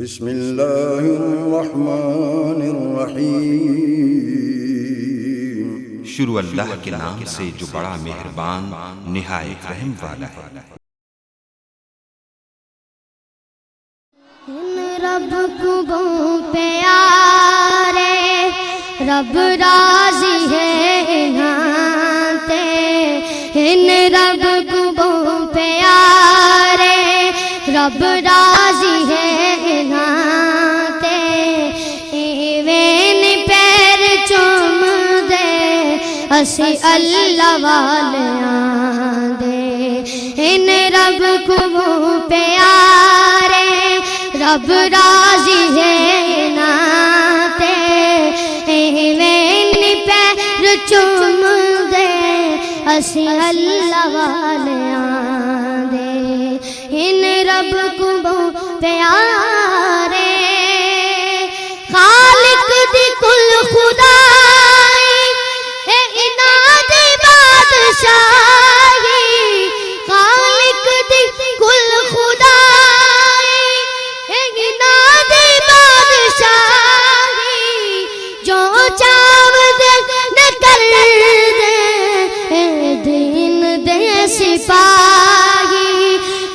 بسم اللہ الرحمن الرحیم۔ شروع اللہ کے نام سے جو بڑا مہربان نہایت رحم والا ہے۔ رب کو پیارے رب راضی ہے انہاں ان رب کو پیارے رب راضی ہے انہاں ایویں پیر چوم دے اسی اللہ والیاں دے ان رب کو پیارے رب راضی ہے ناتے ایویں پیر چوم دے اسی اللہ والیاں دے ان رب کو پیارے خالق دی کل خدائی انہاں دی بادشاہی خالق دی کل خدائی جو چاو دے نہ کر دے دین دے سپاہی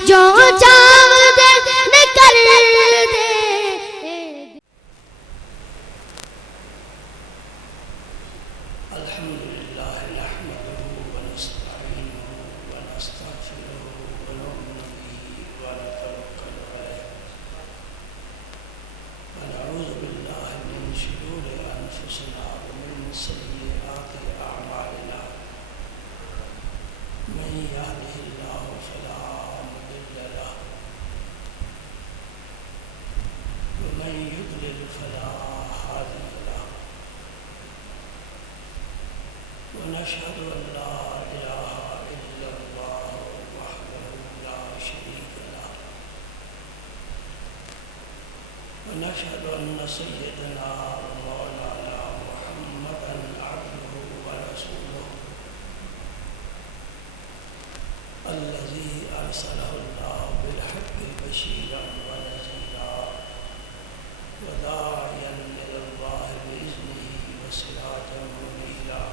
جو چاو دے نہ کر دے۔ الحمدللہ نحمده ونستعینه ونستغفره ونؤمن به ونتوکل علیہ ونعوذ باللہ من شرور انفسنا ومن سیئات اعمالنا من یهده اللہ فلا مضل له ومن یضلل فلا هادی له ونشهد أن لا إله إلا الله وحده لا شريك له ونشهد أن سيدنا ومولانا محمدا عبده ورسوله الذي أرسله الله بالحق بشيرا ونذيرا وداعيا إلى الله بإذنه وسراجا منيرا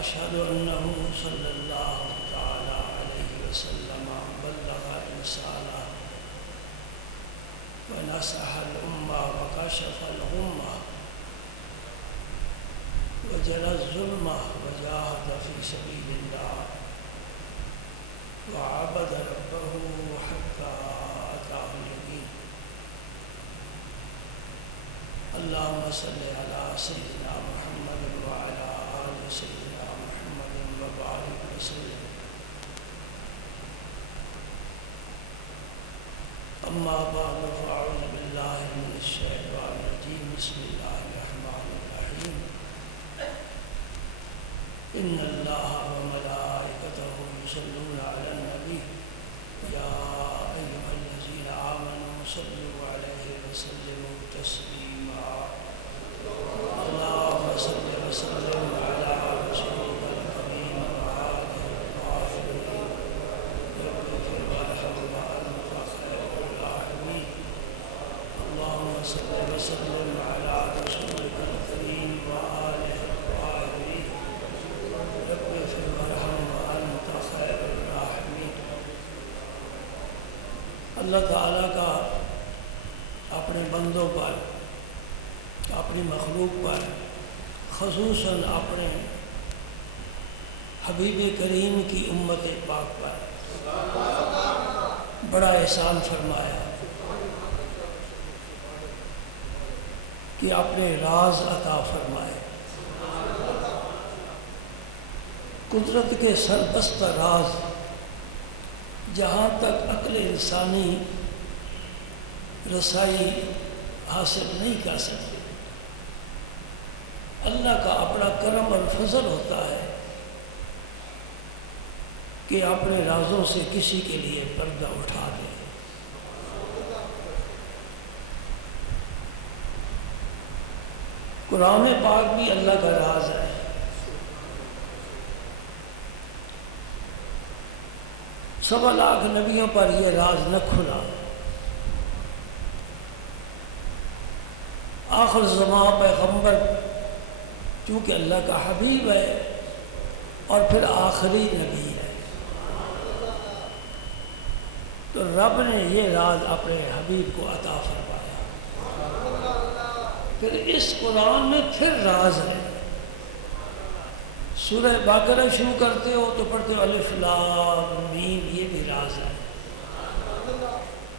أشهد أنه صلى الله تعالى عليه وسلم بلغ رسالة ونصح الأمة وكشف الغمة وجلى الظلمة وجاهد في سبيل الله وعبد ربه حتى أتاه اليقين اللهم صل على سيدنا محمد وعلى آل سيدنا محمد وبارك وسلم أما بعد فأعوذ بالله من الشيطان الرجيم بسم الله الرحمن الرحيم إن الله وملائكته يصلون على النبي يا أيها الذين آمنوا صلوا عليه وسلموا تسليما اللهم صل وسلم على رسولك الكريم وآله الطاهرين واغفر وارحم وأنت خير الراحمين اللهم صل وسلم على رسولك الكريم وآله الطاهرين واغفر وارحم وأنت خير الراحمين۔ اللہ تعالیٰ کا اپنے بندوں پر اپنی مخلوق پر خصوصاً اپنے حبیب کریم کی امت پاک پر بڑا احسان فرمایا کہ اپنے راز عطا فرمائے۔ قدرت کے سربستہ راز جہاں تک عقل انسانی رسائی حاصل نہیں کر سکتے، اللہ کا اپنا کرم اور فضل ہوتا ہے کہ اپنے رازوں سے کسی کے لیے پردہ اٹھا دے۔ قرآن پاک بھی اللہ کا راز ہے۔ سوا لاکھ نبیوں پر یہ راز نہ کھلا۔ آخر زمان پیغمبر چونکہ اللہ کا حبیب ہے اور پھر آخری نبی ہے، تو رب نے یہ راز اپنے حبیب کو عطا فرمایا۔ پھر اس قرآن میں پھر راز ہے۔ سورہ بقرہ شروع کرتے ہو تو پڑھتے ہو الف لام میم، یہ بھی راز ہے۔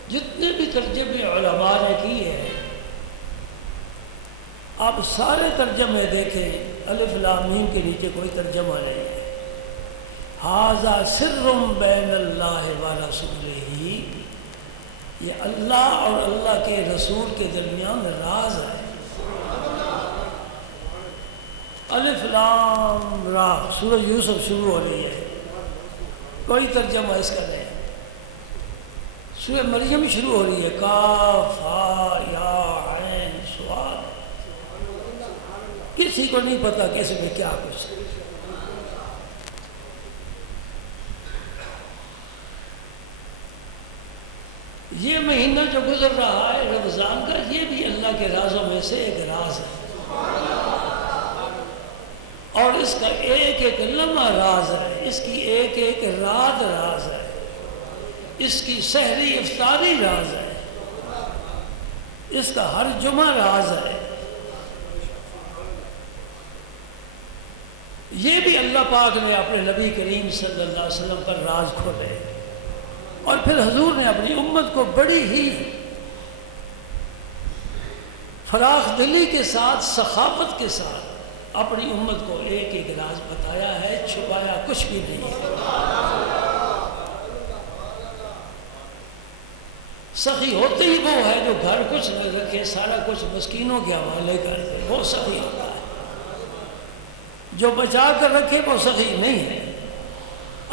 جتنے بھی ترجمے علماء نے کیے ہیں، آپ سارے ترجمے دیکھیں، الف لام میم کے نیچے کوئی ترجمہ نہیں ہے۔ ھذا سر بین اللہ و رسولہ، یہ اللہ اور اللہ کے رسول کے درمیان راز ہے۔ الف لام را، سورہ یوسف شروع ہو رہی ہے، کوئی ترجمہ اس کا نہیں۔ سورہ مریم شروع ہو رہی ہے، کاف ہا یا عین صاد، کسی کو نہیں پتا کہ اس میں کیا کچھ ہے۔ یہ مہینہ جو گزر رہا ہے رمضان کا، یہ بھی اللہ کے رازوں میں سے ایک راز ہے، اور اس کا ایک ایک لمحہ راز ہے، اس کی ایک ایک رات راز ہے، اس کی سحری افطاری راز ہے، اس کا ہر جمعہ راز ہے۔ یہ بھی اللہ پاک نے اپنے نبی کریم صلی اللہ علیہ وسلم پر راز کھولے، اور پھر حضور نے اپنی امت کو بڑی ہی فراخ دلی کے ساتھ، سخاوت کے ساتھ اپنی امت کو ایک ایک راز بتایا ہے، چھپایا کچھ بھی نہیں ہے۔ سخی ہوتے ہی وہ ہے جو گھر کچھ نہ رکھے، سارا کچھ مسکینوں کے حوالے کر دے، وہ سخی ہوتا ہے۔ جو بچا کر رکھے وہ سخی نہیں ہے۔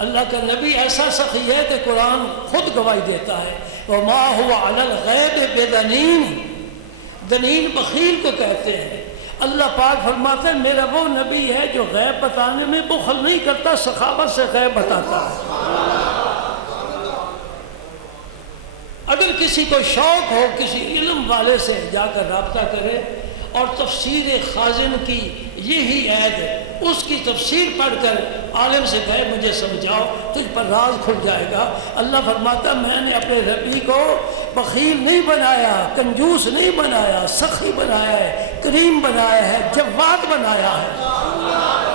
اللہ کا نبی ایسا سخی ہے کہ قرآن خود گواہی دیتا ہے، وَمَا هُوَ عَلَى الْغَيْبِ بِضَنِينٍ، دنین بخیل کو کہتے ہیں۔ اللہ پاک فرماتا ہے میرا وہ نبی ہے جو غیب بتانے میں بخل نہیں کرتا، سخاوت سے غیب بتاتا ہے۔ اگر کسی کو شوق ہو کسی علم والے سے جا کر رابطہ کرے اور تفسیر خازن کی یہی عید ہے، اس کی تفسیر پڑھ کر عالم سے کہے مجھے سمجھاؤ، تجھ پر راز کھل جائے گا۔ اللہ فرماتا میں نے اپنے نبی کو بخیل نہیں بنایا، کنجوس نہیں بنایا، سخی بنایا ہے، کریم بنایا ہے، جواد بنایا ہے۔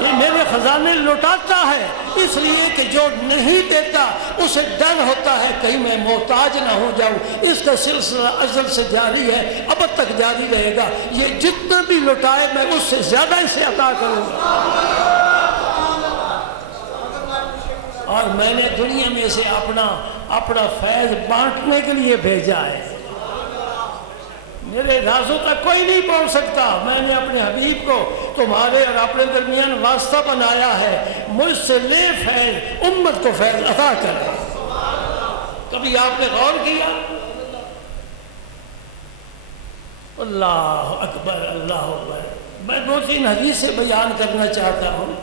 یہ میرے خزانے لوٹاتا ہے، اس لیے کہ جو نہیں دیتا اسے ڈر ہوتا ہے کہیں میں محتاج نہ ہو جاؤں۔ اس کا سلسلہ ازل سے جاری ہے، ابد تک جاری رہے گا۔ یہ جتنا بھی لوٹائے میں اس سے زیادہ اسے عطا کروں گا، اور میں نے دنیا میں سے اپنا فیض بانٹنے کے لیے بھیجا ہے۔ میرے رازوں تک کوئی نہیں پہنچ سکتا، میں نے اپنے حبیب کو تمہارے اور اپنے درمیان واسطہ بنایا ہے، مجھ سے لے فیض، امت کو فیض عطا کرے۔ کبھی آپ نے غور کیا؟ اللہ اکبر، اللہ اکبر۔ میں 2-3 حدیثیں بیان کرنا چاہتا ہوں۔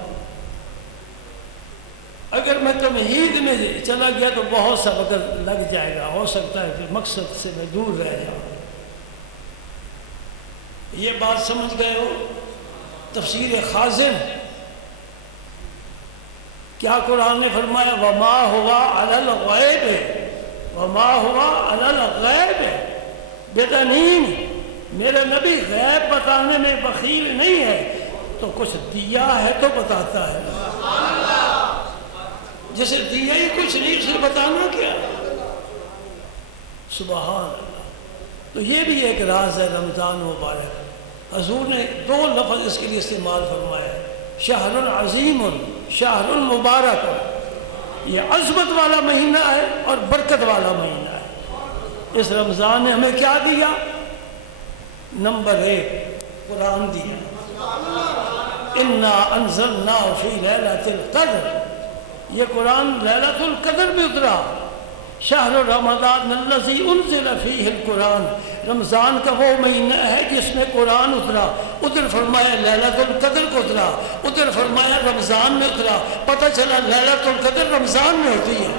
اگر میں تمہید میں چلا گیا تو بہت سا وقت لگ جائے گا، ہو سکتا ہے کہ مقصد سے میں دور رہ جاؤں۔ یہ بات سمجھ گئے ہو؟ تفسیر خازن، کیا قرآن نے فرمایا وما ہوا علی الغیب، وما ہوا علی الغیب بضنین، میرا نبی غیب بتانے میں بخیل نہیں ہے، تو کچھ دیا ہے تو بتاتا ہے، جسے دیا ہی کچھ نہیں اسے بتانا کیا؟ سبحان اللہ۔ تو یہ بھی ایک راز ہے رمضان مبارک۔ حضور نے 2 لفظ اس کے لیے استعمال فرمایا، شہر عظیم، شہر مبارک۔ یہ عظمت والا مہینہ ہے اور برکت والا مہینہ ہے۔ اس رمضان نے ہمیں کیا دیا؟ نمبر 1 قرآن دیا، انا انزلناہ فی لیلۃ القدر، یہ قرآن لیلۃ القدر میں اترا۔ شہر رمضان الذی انزل فیہ القرآن، رمضان کا وہ مہینہ ہے جس میں قرآن اترا۔ ادھر فرمایا لیلۃ القدر کو اترا، ادھر فرمایا رمضان میں اترا۔ پتہ چلا لیلۃ القدر رمضان میں ہوتی ہے۔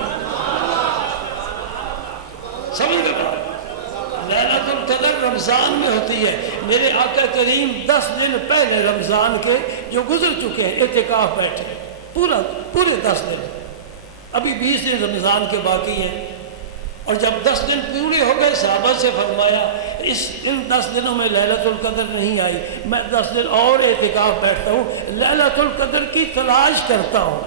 رمضان میں ہوتی ہے. میرے آقا کریم 10 دن پہلے رمضان کے جو گزر چکے ہیں اعتکاف بیٹھے پورے 10 دن. ابھی 20 دن رمضان کے باقی ہیں. اور جب 10 دن پورے ہو گئے صحابہ سے فرمایا ان 10 دنوں میں لیلۃ القدر نہیں آئی, میں 10 دن اور اعتکاف بیٹھتا ہوں, لیلۃ القدر کی تلاش کرتا ہوں.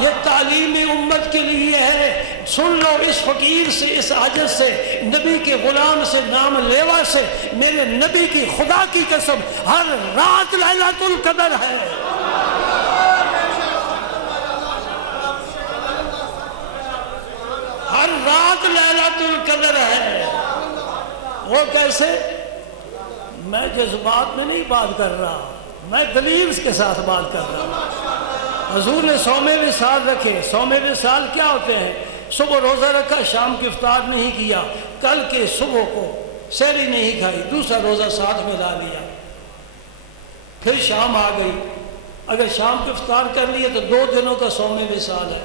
یہ تعلیم امت کے لیے ہے. سن لو اس فقیر سے, اس عاجز سے, نبی کے غلام سے, نام لیوا سے, میرے نبی کی خدا کی قسم ہر رات لیلۃ القدر ہے. ہر رات لیلۃ القدر ہے. وہ کیسے؟ میں جذبات میں نہیں بات کر رہا, میں دلیل کے ساتھ بات کر رہا ہوں. حضور نے صوم وصال رکھے. صوم وصال کیا ہوتے ہیں؟ صبح روزہ رکھا, شام کی افطار نہیں کیا, کل کے صبح کو سحری نہیں کھائی, دوسرا روزہ ساتھ میں لا لیا, پھر شام آ گئی. اگر شام کی افطار کر لیے تو 2 دنوں کا صوم وصال ہے.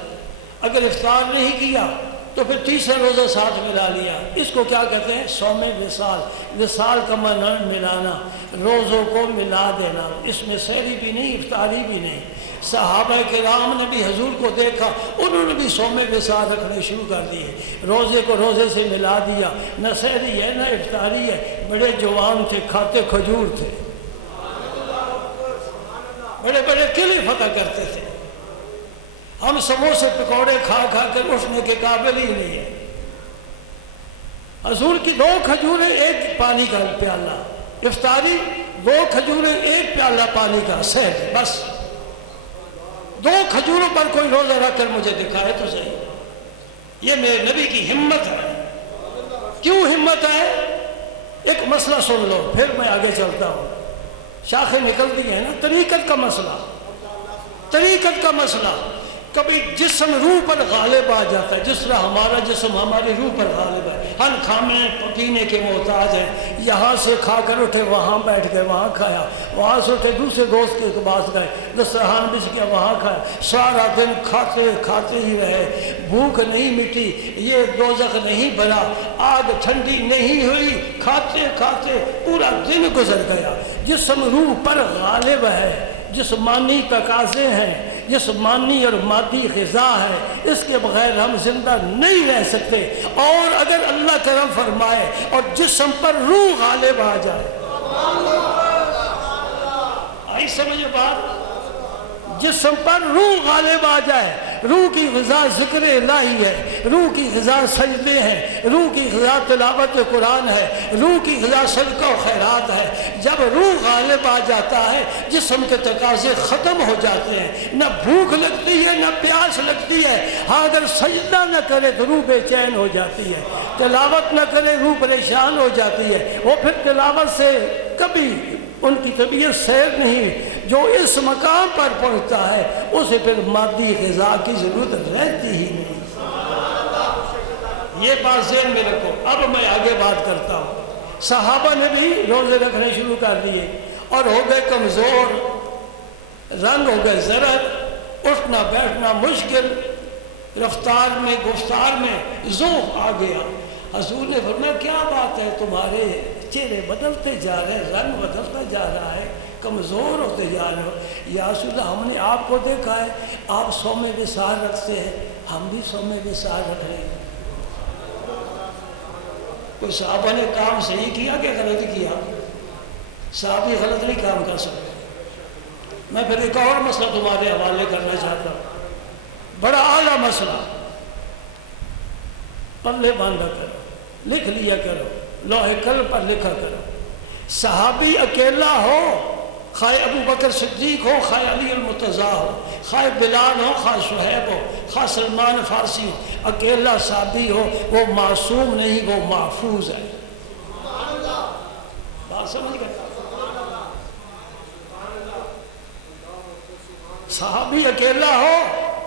اگر افطار نہیں کیا تو پھر تیسرا روزہ ساتھ ملا لیا. اس کو کیا کہتے ہیں؟ صوم وصال. وصال کا معنی ملانا, روزوں کو ملا دینا. اس میں سحری بھی نہیں, افطاری بھی نہیں. صحابہ کرام نے بھی حضور کو دیکھا, انہوں نے بھی صوم وصال رکھنے شروع کر دیے. روزے کو روزے سے ملا دیا. نہ سحری ہے نہ افطاری ہے. بڑے جوان تھے, کھاتے کھجور تھے, بڑے بڑے قلعے فتح کرتے تھے. ہم سموسے پکوڑے کھا کھا کر اٹھنے کے قابل ہی نہیں ہے. حضور کی 2 کھجوریں 1 پانی کا پیالہ افطاری, 2 کھجوریں 1 پیالہ پانی کا سحر. بس 2 کھجوروں پر کوئی روزہ رکھ کر مجھے دکھائے تو صحیح. یہ میرے نبی کی ہمت ہے. کیوں ہمت ہے؟ ایک مسئلہ سن لو پھر میں آگے چلتا ہوں. شاخیں نکلتی ہیں نا. طریقت کا مسئلہ, طریقت کا مسئلہ. کبھی جسم روح پر غالب آ جاتا ہے, جس طرح ہمارا جسم ہماری روح پر غالب ہے. ہم کھانے پینے کے محتاج ہیں. یہاں سے کھا کر اٹھے, وہاں بیٹھ گئے, وہاں کھایا, وہاں سے اٹھے دوسرے دوست کے پاس گئے, دسترخوان بچھ گیا, وہاں کھایا. سارا دن کھاتے کھاتے ہی رہے, بھوک نہیں مٹی, یہ دوزخ نہیں بھرا, آگ ٹھنڈی نہیں ہوئی, کھاتے کھاتے پورا دن گزر گیا. جسم روح پر غالب ہے, جسمانی تقاضے ہیں, جسمانی اور مادی غذا ہے, اس کے بغیر ہم زندہ نہیں رہ سکتے. اور اگر اللہ کرم فرمائے اور جسم پر روح غالب آ جائے, آئی سمجھ بات, جسم پر روح غالب آ جائے, روح کی غذا ذکر الہی ہے, روح کی غذا سجدے ہیں, روح کی غذا تلاوت قرآن ہے, روح کی غذا صدقہ و خیرات ہے. جب روح غالب آ جاتا ہے جسم کے تقاضے ختم ہو جاتے ہیں, نہ بھوک لگتی ہے نہ پیاس لگتی ہے. ہاں اگر سجدہ نہ کرے تو روح بے چین ہو جاتی ہے, تلاوت نہ کرے روح پریشان ہو جاتی ہے. وہ پھر تلاوت سے کبھی ان کی طبیعت سیر نہیں. جو اس مقام پر پہنچتا ہے اسے پھر مادی غذا کی ضرورت رہتی ہی نہیں. یہ بات ذہن میں رکھو. اب میں آگے بات کرتا ہوں. صحابہ نے بھی روزے رکھنے شروع کر دیے اور ہو گئے کمزور, رنگ ہو گئے زرد, اٹھنا بیٹھنا مشکل, رفتار میں گفتار میں ذوق آ گیا. حضور نے فرمایا کیا بات ہے, تمہارے چہرے بدلتے جا رہے ہیں, رنگ بدلتا جا رہا ہے, کمزور ہوتے جا رہے ہو. یا رسول اللہ ہم نے آپ کو دیکھا ہے آپ صوم وصال رکھتے ہیں, ہم بھی صوم وصال رکھ رہے ہیں. کوئی صحابہ نے کام صحیح کیا کہ غلط کیا؟ صحابی غلط نہیں کام کر سکتے. میں پھر ایک اور مسئلہ تمہارے حوالے کرنا چاہتا ہوں, بڑا اعلیٰ مسئلہ. پلے باندھا کرو, لکھ لیا کرو, لوح قلم پر لکھا کرو. صحابی اکیلا ہو, خواہ ابو بکر صدیق ہو, خواہ علی المرتضیٰ ہو, خواہ بلال ہو, خواہ شہیب ہو, خواہ سلمان فارسی ہو, اکیلا صحابی ہو وہ معصوم نہیں, وہ محفوظ ہے. بات سمجھ گئے؟ صحابی اکیلا ہو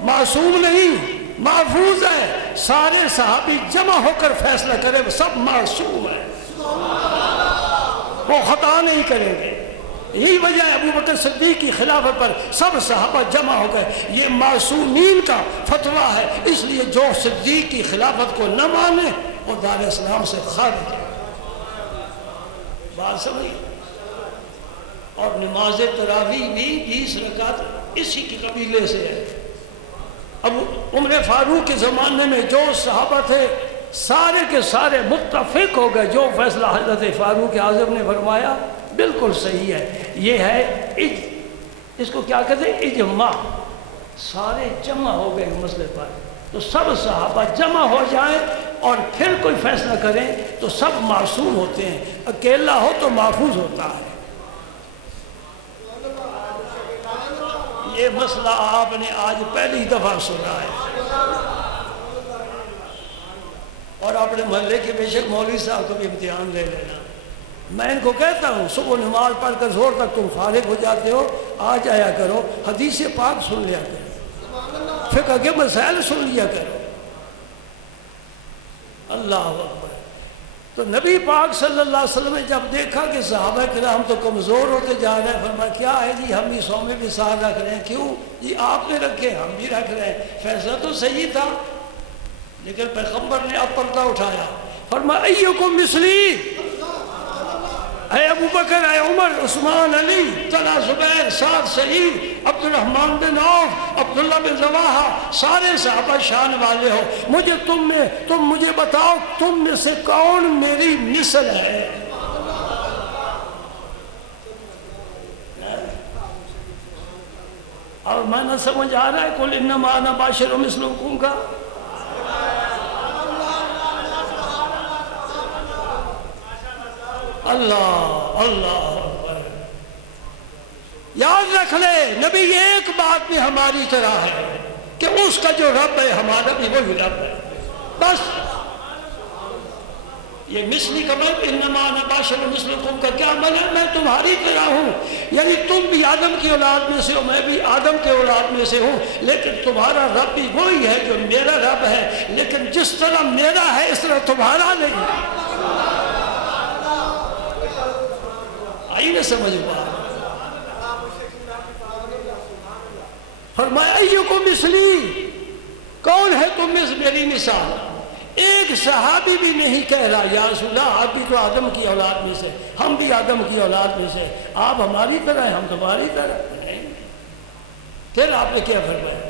معصوم نہیں, محفوظ ہے. سارے صحابی جمع ہو کر فیصلہ کرے سب معصوم ہیں, وہ خطا نہیں کریں گے. یہی وجہ ہے ابو بکر صدیق کی خلافت پر سب صحابہ جمع ہو گئے. یہ معصومین کا فتویٰ ہے, اس لیے جو صدیق کی خلافت کو نہ مانے وہ دار اسلام سے خارج ہے. بات سمجھ. اور نماز تراویح بھی 20 رکعت اسی کے قبیلے سے ہے. اب عمر فاروق کے زمانے میں جو صحابہ تھے سارے کے سارے متفق ہو گئے جو فیصلہ حضرت فاروق اعظم نے فرمایا بالکل صحیح ہے. یہ ہے اس کو کیا کہتے ہیں اجماع. سارے جمع ہو گئے مسئلے پر. تو سب صحابہ جمع ہو جائیں اور پھر کوئی فیصلہ کریں تو سب معصوم ہوتے ہیں. اکیلا ہو تو محفوظ ہوتا ہے. یہ مسئلہ آپ نے آج پہلی دفعہ سنا ہے. اور اپنے محلے کے بے شک مولوی صاحب کو بھی امتحان لے لینا. میں ان کو کہتا ہوں صبح نماز پڑھ کر زور تک تم فارغ ہو جاتے ہو, آ جایا کرو, حدیث پاک سن لیا کرو, فقہ کے مسائل سن لیا کرو. اللہ اکبر. تو نبی پاک صلی اللہ علیہ وسلم نے جب دیکھا کہ صحابہ کرام تو کمزور ہوتے جا رہے ہیں, فرمایا کیا ہے جی ہم بھی 100 میں بھی سار رکھ رہے ہیں. کیوں جی آپ نے رکھے ہم بھی رکھ رہے ہیں. فیصلہ تو صحیح تھا لیکن پیغمبر نے اب پردہ اٹھایا. فرمایا ایکم مثلی, اے ابو بکر, اے عمر, عثمان, علی, طلحہ, زبیر, سعد, سعید, عبد الرحمن بن عوف, عبداللہ بن رواحہ, سارے صحابہ شان والے ہو. تم مجھے بتاؤ تم میں سے کون میری مثل ہے؟ اور میں نہ سمجھ آ رہا ہے قل انما انا بشر مثلکم کا. اللہ اللہ یاد رکھ لے, نبی ایک بات میں ہماری طرح ہے کہ اس کا جو رب ہے ہمارا بھی وہی رب ہے. بس یہ مثلی کا مطلب انما انا بشر مثلکم کا کیا مطلب ہے؟ میں تمہاری طرح ہوں. یعنی تم بھی آدم کی اولاد میں سے ہو, میں بھی آدم کے اولاد میں سے ہوں, لیکن تمہارا رب بھی وہی ہے جو میرا رب ہے. لیکن جس طرح میرا ہے اس طرح تمہارا نہیں ہے. آئی نہ سمجھ بات. فرمایا ایکم مثلی, کون ہے تم میں میری مثال؟ ایک صحابی بھی نہیں کہہ رہا یا رسول اللہ آپ بھی تو آدم کی اولاد میں سے, ہم بھی آدم کی اولاد میں سے, آپ ہماری طرح ہیں ہم تمہاری طرح. پھر آپ نے کیا فرمایا؟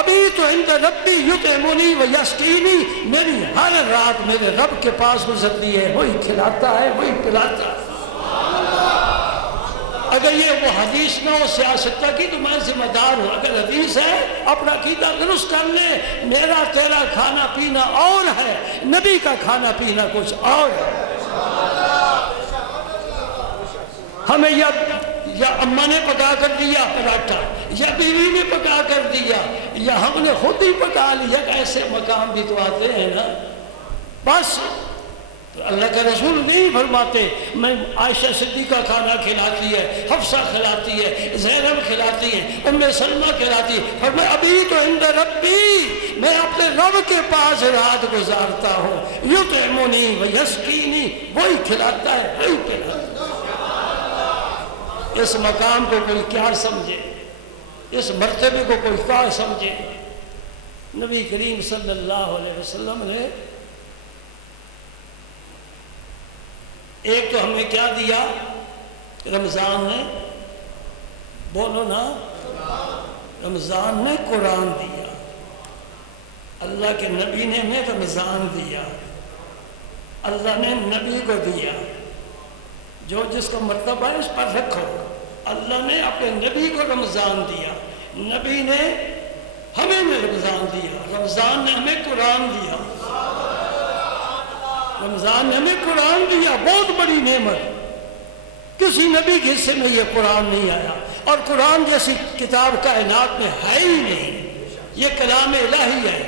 ابھی تو عند ربی یطعمنی و یسقینی, میری ہر رات میرے رب کے پاس گزرتی ہے, وہی کھلاتا ہے وہی پلاتا ہے. اگر یہ وہ حدیث نہ ہو سیاست کی تو میں ذمہ دار ہوں. اگر حدیث ہے اپنا عقیدہ درست کر لے. میرا تیرا کھانا پینا اور ہے, نبی کا کھانا پینا کچھ اور ہے. ہمیں یا اماں نے پکا کر دیا پراٹھا, یا بیوی نے پکا کر دیا, یا ہم نے خود ہی پکا لیا. ایسے مقام بھی تو آتے ہیں نا. بس اللہ کے رسول نہیں فرماتے میں عائشہ صدیقہ کھانا کھلاتی ہے, حفصہ کھلاتی ہے, زینب کھلاتی ہے, ام سلمہ کھلاتی ہے. فرمایا ابھی تو عند ربی, میں اپنے رب کے پاس رات گزارتا ہوں. یطعمنی و یسقینی, وہی کھلاتا ہے وہی پلاتا ہے. اس مقام کو کوئی کیا سمجھے, اس مرتبے کو کوئی کیا سمجھے. نبی کریم صلی اللہ علیہ وسلم نے ایک تو ہمیں کیا دیا رمضان میں, بولو نا, رمضان میں قرآن دیا. اللہ کے نبی نے ہمیں رمضان دیا, اللہ نے نبی کو دیا. جو جس کا مرتبہ ہے اس پر رکھو. اللہ نے اپنے نبی کو رمضان دیا, نبی نے ہمیں رمضان دیا, رمضان نے ہمیں قرآن دیا. رمضان نے ہمیں قرآن دیا, بہت بڑی نعمت. کسی نبی کے حصے میں یہ قرآن نہیں آیا, اور قرآن جیسی کتاب کائنات میں ہے ہی نہیں. یہ کلام الہی ہے.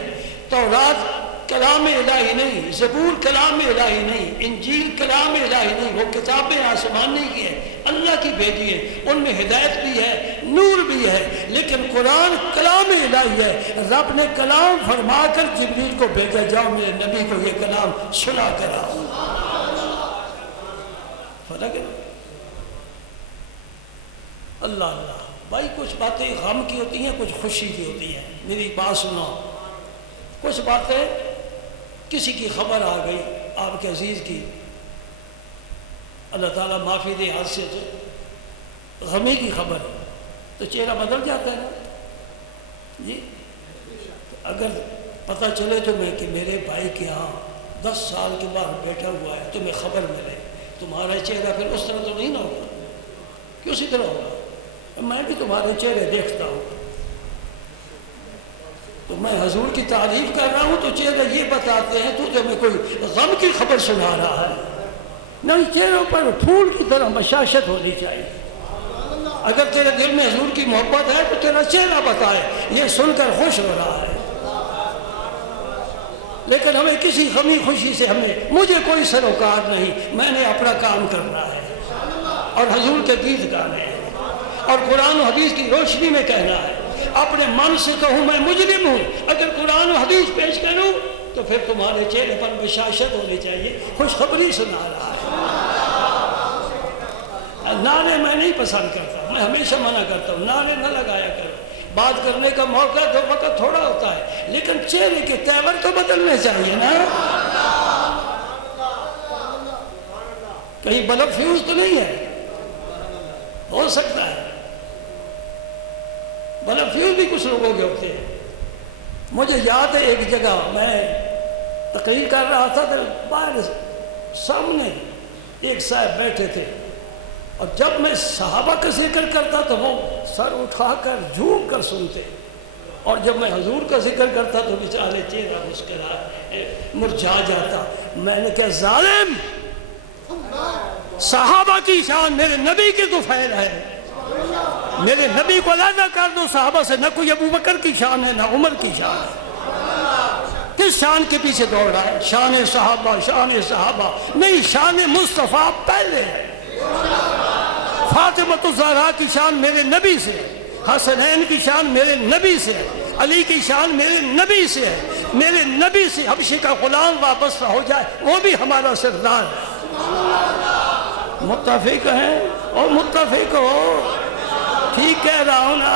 تورات کلام الہی نہیں, زبور کلام الہی نہیں, انجیل کلام الہی نہیں. وہ کتابیں آسمانی کی ہیں, اللہ کی بھیجی ہیں, ان میں ہدایت بھی ہے, نور بھی ہے. لیکن قرآن کلام الہی ہے. رب نے کلام فرما کر جبریل کو بھیجا, جاؤ میرے نبی کو یہ کلام سنا کر آؤ. فرق ہے اللہ اللہ. بھائی کچھ باتیں غم کی ہوتی ہیں, کچھ خوشی کی ہوتی ہیں. میری بات سنو. کچھ باتیں کسی کی خبر آ گئی آپ کے عزیز کی, اللہ تعالیٰ معافی دے حادثے سے غمی کی خبر ہے تو چہرہ بدل جاتا ہے نا جی. اگر پتہ چلے تمہیں کہ میرے بھائی کے یہاں 10 سال کے بعد بیٹھا ہوا ہے، تمہیں خبر ملے، تمہارا چہرہ پھر اس طرح تو نہیں نہ ہوگا، کیوں اسی طرح ہوگا؟ میں بھی تمہارے چہرے دیکھتا ہوں، تو میں حضور کی تعریف کر رہا ہوں تو چہرے یہ بتاتے ہیں تو جو میں کوئی غم کی خبر سنا رہا ہے. نہیں، چہروں پر پھول کی طرح بشاشت ہونی چاہیے. اگر تیرے دل میں حضور کی محبت ہے تو تیرا چہرہ بتائے یہ سن کر خوش ہو رہا ہے. لیکن ہمیں کسی غمی خوشی سے مجھے کوئی سروکار نہیں، میں نے اپنا کام کرنا ہے اور حضور کے گیت گانے ہیں اور قرآن و حدیث کی روشنی میں کہنا ہے. اپنے من سے کہوں میں مجرم ہوں، اگر قرآن و حدیث پیش کروں تو پھر تمہارے چہرے پر بشاشت ہونی چاہیے، خوشخبری سنا رہا ہے. نعرے میں نہیں پسند کرتا، میں ہمیشہ منع کرتا ہوں، نعرے نہ لگایا کرو. بات کرنے کا موقع تو وقت تھوڑا ہوتا ہے، لیکن چہرے کے تیور تو بدلنے چاہیے نا. کہیں بلب فیوز تو نہیں ہے؟ ہو سکتا ہے بلب فیوز بھی کچھ لوگوں کے ہوتے ہیں. مجھے یاد ہے ایک جگہ میں تقریر کر رہا تھا تو باہر سامنے ایک صاحب بیٹھے تھے، اور جب میں صحابہ کا ذکر کرتا تو وہ سر اٹھا کر جھوم کر سنتے، اور جب میں حضور کا ذکر کرتا تو بیچارے چہرہ مسکرا مرجھا جاتا. میں نے کہا ظالم، صحابہ کی شان میرے نبی کی تو فیل ہے، میرے نبی کو علیحدہ کر دو صحابہ سے. نہ کوئی ابو بکر کی شان ہے نہ عمر کی شان ہے. کس شان کے پیچھے دوڑ رہا ہے؟ شان صحابہ، شان صحابہ نہیں، شان مصطفیٰ پہلے ہے. فاطمہ الزہرا کی شان میرے نبی سے، حسنین کی شان میرے نبی سے، علی کی شان میرے نبی سے ہے. میرے نبی سے حبشی کا غلام وابستہ ہو جائے وہ بھی ہمارا سردار ہے. متفق ہیں اور متفق ہو، ٹھیک کہہ رہا ہوں نا.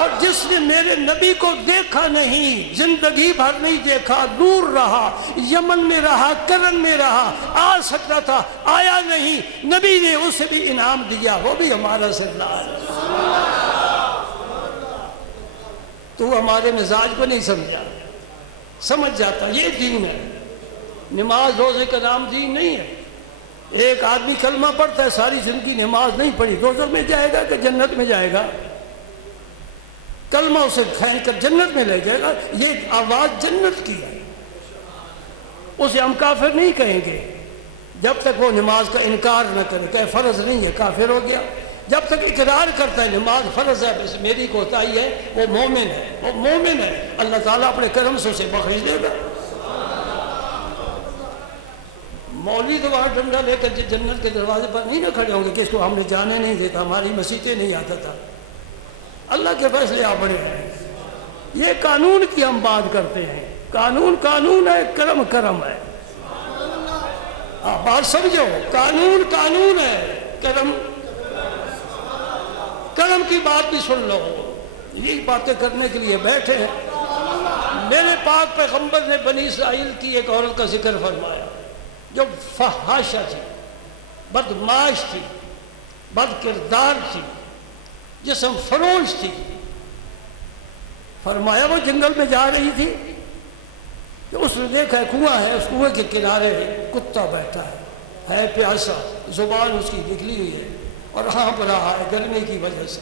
اور جس نے میرے نبی کو دیکھا نہیں، زندگی بھر نہیں دیکھا، دور رہا، یمن میں رہا، کرن میں رہا، آ سکتا تھا آیا نہیں، نبی نے اسے بھی انعام دیا، وہ بھی ہمارا سردار ہے. تو ہمارے مزاج کو نہیں سمجھا، سمجھ جاتا یہ دین ہے. نماز روزے کا نام دین نہیں ہے. ایک آدمی کلمہ پڑھتا ہے، ساری زندگی نماز نہیں پڑھی، دوزخ میں جائے گا کہ جنت میں جائے گا؟ کلمہ اسے کھینچ کر جنت میں لے جائے گا. یہ آواز جنت کی ہے. اسے ہم کافر نہیں کہیں گے جب تک وہ نماز کا انکار نہ کرے کہ فرض نہیں ہے، کافر ہو گیا. جب تک اقرار کرتا ہے نماز فرض ہے، بس میری کوتاہی ہے، وہ مومن ہے، وہ مومن ہے. اللہ تعالیٰ اپنے کرم سے اسے بخش دے گا. مولوی تو وہاں ڈنڈا لے کر جنت کے دروازے پر نہیں نہ کھڑے ہوں گے کہ اس کو ہم نے جانے نہیں دیتا، ہماری مسیحیں نہیں آتا تھا. اللہ کے فیصلے آپ بڑے ہیں. یہ قانون کی ہم بات کرتے ہیں. قانون قانون ہے، کرم کرم ہے. بات سمجھو، قانون قانون ہے، کرم کرم کی بات بھی سن لو. یہ باتیں کرنے کے لیے بیٹھے ہیں. میرے پاک پیغمبر نے بنی اسرائیل کی ایک عورت کا ذکر فرمایا جو فحاشہ تھی، بدمعاش تھی، بد کردار تھی، جسم فروش تھی. فرمایا وہ جنگل میں جا رہی تھی کہ اس نے دیکھا ہے کنواں ہے، اس کنویں کے کنارے کتا بیٹھا ہے پیاسا، زبان اس کی نکلی ہوئی ہے اور ہانپ رہا ہے گرمی کی وجہ سے.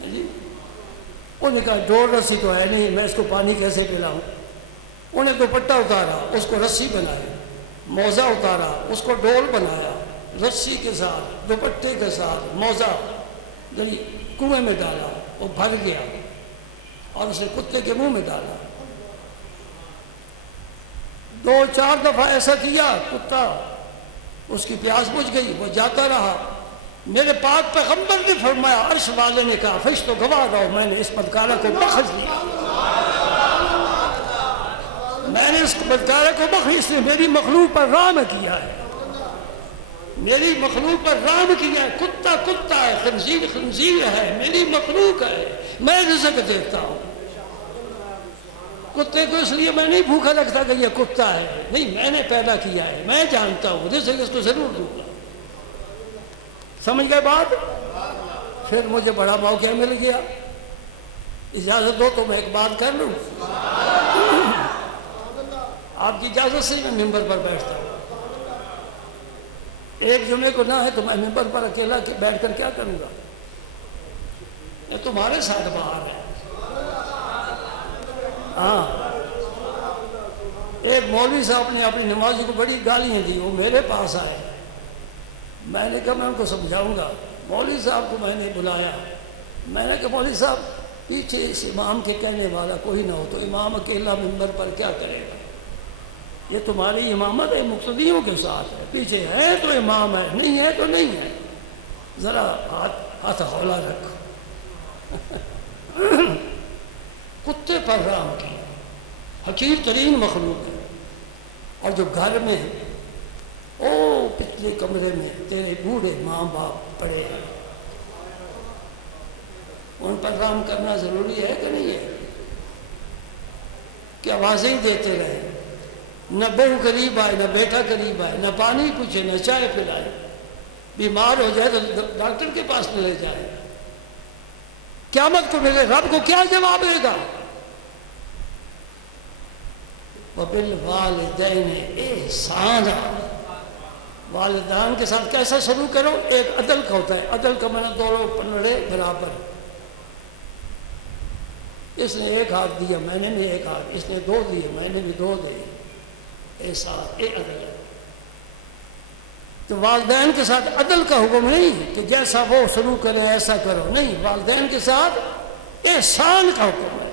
انہوں نے کہا ڈور رسی تو ہے نہیں، میں اس کو پانی کیسے پلاؤں؟ انہیں دوپٹہ اتارا، اس کو رسی بنائی، موزہ اتارا، اس کو ڈول بنایا، رسی کے ساتھ دوپٹے کے ساتھ موزہ کنویں میں ڈالا، وہ بھر گیا اور اسے کتے کے منہ میں ڈالا. 2-4 دفعہ ایسا کیا، کتا اس کی پیاس بجھ گئی، وہ جاتا رہا. میرے پاک پیغمبر نے فرمایا، عرش والے نے کہا فرشتوں گواہ رہو، میں نے اس بدکارہ کو بخش دیا. میں نے اس بدکارہ کو بخش، اس نے میری مخلوق پر رحم کیا ہے، میری مخلوق پر رحم کیا ہے. کتا کتا ہے، خنزیر خنزیر ہے، میری مخلوق ہے، میں رزق دیتا ہوں. کتے کو اس لیے میں نہیں بھوکا لگتا کہ یہ کتا ہے، نہیں، میں نے پیدا کیا ہے، میں جانتا ہوں، اس لیے اس کو ضرور دوں گا۔ سمجھ گئے بات؟ پھر مجھے بڑا موقع مل گیا، اجازت دو تو میں ایک بات کر لوں۔ آپ کی اجازت سے میں ممبر پر بیٹھتا ہوں۔ ایک جمعے کو نہ ہے تو میں ممبر پر اکیلا بیٹھ کر کیا کروں گا؟ یہ تمہارے ساتھ باہر ہے۔ ہاں، ایک مولوی صاحب نے اپنی نمازی کو بڑی گالیاں دی، وہ میرے پاس آئے، میں نے کہا میں ان کو سمجھاؤں گا۔ مولوی صاحب کو میں نے بلایا، میں نے کہا مولوی صاحب پیچھے اس امام کے کہنے والا کوئی نہ ہو تو امام اکیلا ممبر پر کیا کرے گا؟ یہ تمہاری امامت ہے، مقتدیوں کے ساتھ ہے، پیچھے ہے تو امام ہے، نہیں ہے تو نہیں ہے، ذرا ہاتھ ہولا رکھو۔ کتے پر رحم کی، حقیر ترین مخلوق ہے، اور جو گھر میں او پچھلے کمرے میں تیرے بوڑھے ماں باپ پڑے ہیں، ان پر رحم کرنا ضروری ہے کہ نہیں ہے؟ کہ آوازیں ہی دیتے رہے، نہ بہو قریب آئے، نہ بیٹا قریب آئے، نہ پانی پوچھے، نہ چائے پلائے، بیمار ہو جائے تو ڈاکٹر کے پاس نہ لے جائے، قیامت کو ملے رب کو کیا جواب دے گا؟ وَبِالْوَالِدَيْنِ إِحْسَانًا، والدین کے ساتھ کیسا سلوک کرو؟ ایک عدل کا ہوتا ہے، عدل کا معنی دونوں پلڑے برابر، اس نے ایک ہاتھ دیا میں نے بھی ایک ہاتھ، اس نے دو دیے میں نے بھی دو دیے، احسان، یہ عدل ہے۔ تو والدین کے ساتھ عدل کا حکم نہیں کہ جیسا وہ سلوک کرے ایسا کرو، نہیں، والدین کے ساتھ احسان کا حکم ہے۔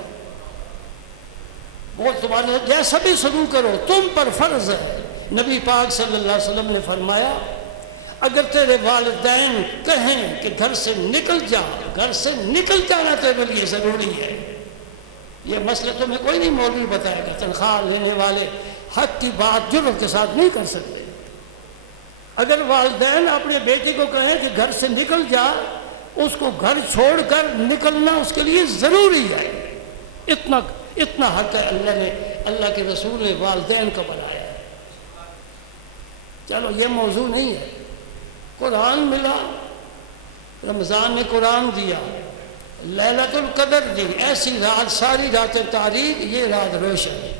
وہ تمہارے جیسا بھی سلوک کرو تم پر فرض ہے۔ نبی پاک صلی اللہ علیہ وسلم نے فرمایا اگر تیرے والدین کہیں کہ گھر سے نکل جا، گھر سے نکل جانا تیرے لیے ضروری ہے۔ یہ مسئلہ تمہیں کوئی نہیں مولوی بتائے گا، تنخواہ لینے والے حق کی بات جرأت کے ساتھ نہیں کر سکتے۔ اگر والدین اپنے بیٹے کو کہیں کہ گھر سے نکل جا، اس کو گھر چھوڑ کر نکلنا اس کے لیے ضروری ہے۔ اتنا حق ہے اللہ نے، اللہ کے رسول نے والدین کو بنایا ہے۔ چلو یہ موضوع نہیں ہے، قرآن ملا، رمضان میں قرآن دیا، لیلۃ القدر دی، ایسی رات، ساری راتیں تاریخ، یہ رات روشن ہے۔